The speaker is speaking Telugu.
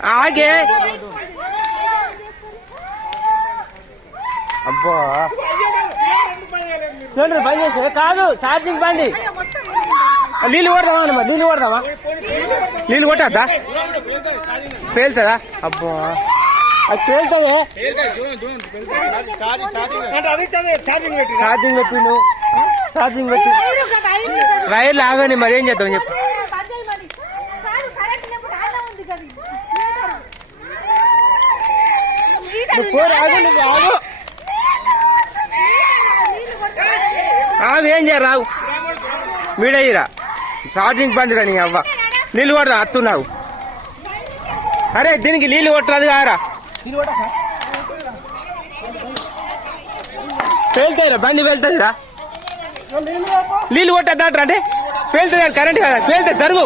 ఆగే అబ్బా చూడండి బంద్ చేస్తే కాదు ఛార్జింగ్ బండి నీళ్ళు కొడదామా మరి నీళ్ళు కొడదామా నీళ్ళు కొట్టద్దా పేలుతుందా అబ్బా అది పేలుతుంది ఛార్జింగ్ పెట్టిండు ఛార్జింగ్ పెట్టి రైలు ఆగని మరి ఏం చేద్దాం చెప్పు ఆగు ఏం చేయరు రావు మీడయ్యిరా ఛార్జింగ్ బంద్ రా నీ అవ్వ నీళ్ళు కొడదా అత్తున్నావు అరే దీనికి నీళ్ళు కొట్టరాదు కారా పేలుతాయిరా బండి వెళ్తుందిరా నీళ్ళు కొట్టద్దాట్రా అంటే పేలుతుంది కరెంట్ కదా పేలుతుంది జరుగు